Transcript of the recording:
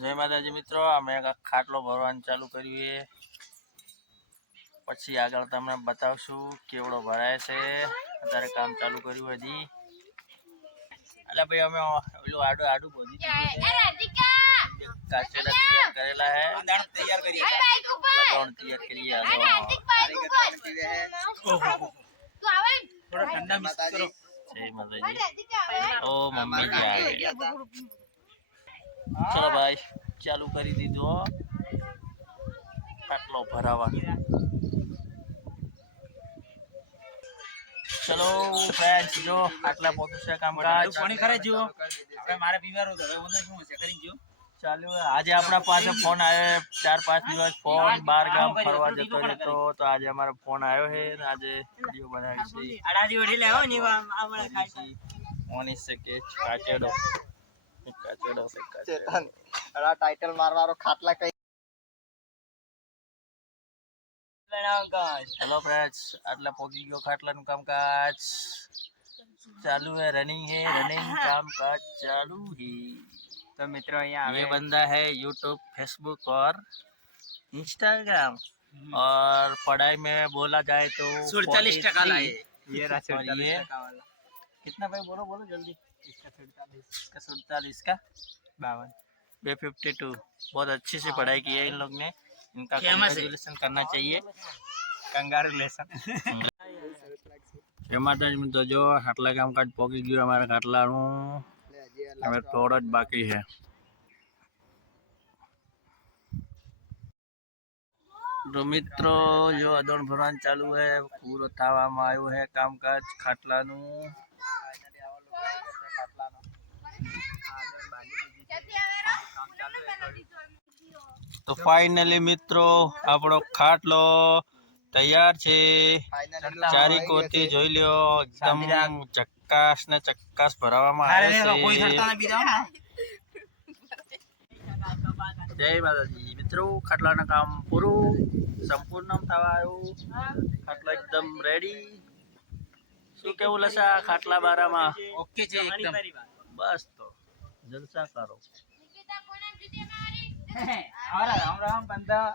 જય માતાજી મિત્રો, અમે ખાટલો ભરવાનું ચાલુ કરીએ, પછી આગળ તમને બતાવશું કેવડો ભરાય છે. અત્યારે કામ ચાલુ કર્યું હજી. એટલે ભાઈ અમે પેલું આડું આડું બોધી કાચેડા તૈયાર કરેલા હે, તૈયાર કરીએ થોડા ઠંડા મિક્સ કરો. જય માતાજી. ઓ મમ્મી जी आ गए. चलो भाई चालू કરી દીધો ખાટલો ભરાવાનો. ચલો ફ્રેન્ડ્સ, જો આટલા પોતું છે કામકાજ. પાણી ખરે જીવો આપણે મારે પીવાનું તો હવે મને શું છે કરી જીવો ચાલુ. આજે આપણા પાસે ફોન આવ્યો, 4-5 દિવસ ફોન બાર ગામ ફરવા જતો રહેતો, તો આજે અમારો ફોન આવ્યો છે ને આજે વિડિયો બનાવી છે. આડાડી ઓઢી લેવો ની આપણે ખાઈ ઓની છે કે કાચેડો ચેતન અડા ટાઇટલ મારવારો ખાટલા કઈ. હેલો फ्रेंड्स, આટલા પોગી ગયો ખાટલાનું કામકાજ ચાલુ है, रनिंग कामकाज चालू है. તો મિત્રો અહીંયા ये बंदा है यूट्यूब, फेसबुक और इंस्टाग्राम, और पढ़ाई में बोला जाए तो 47% लाए. ये रहा और ये 47% वाला. कितना भाई बोलो जल्दी. इसका 47 का 252. बहुत अच्छी से पढ़ाई की है इन लोग ने, इनका कंग्रेचुलेशन करना चाहिए. કંગારુલેશન. એમાં તો જો આટલા કામકાજ પોકી ગયું અમારા ખાટલાનું, હવે થોડો જ બાકી છે. તો મિત્રો જો અદોણ ભરવાનું ચાલુ છે, પૂરો થવામાં આવ્યું છે કામકાજ ખાટલાનું. તો ફાઇનલી મિત્રો આપણો ખાટલો તૈયાર છે. ચારીકોરથી જોઈ લ્યો, એકદમ ચક્કાસ ને ચક્કાસ ભરાવામાં આવે છે. જય માતાજી મિત્રો, ખાટલાના કામ પૂરું સંપૂર્ણ થવા આવ્યું. ખાટલો એકદમ રેડી. શું કેવું લસા ખાટલા બારામાં? ઓકે છે એકદમ. બસ તો જલસા કરો. રામ રામ બંદા.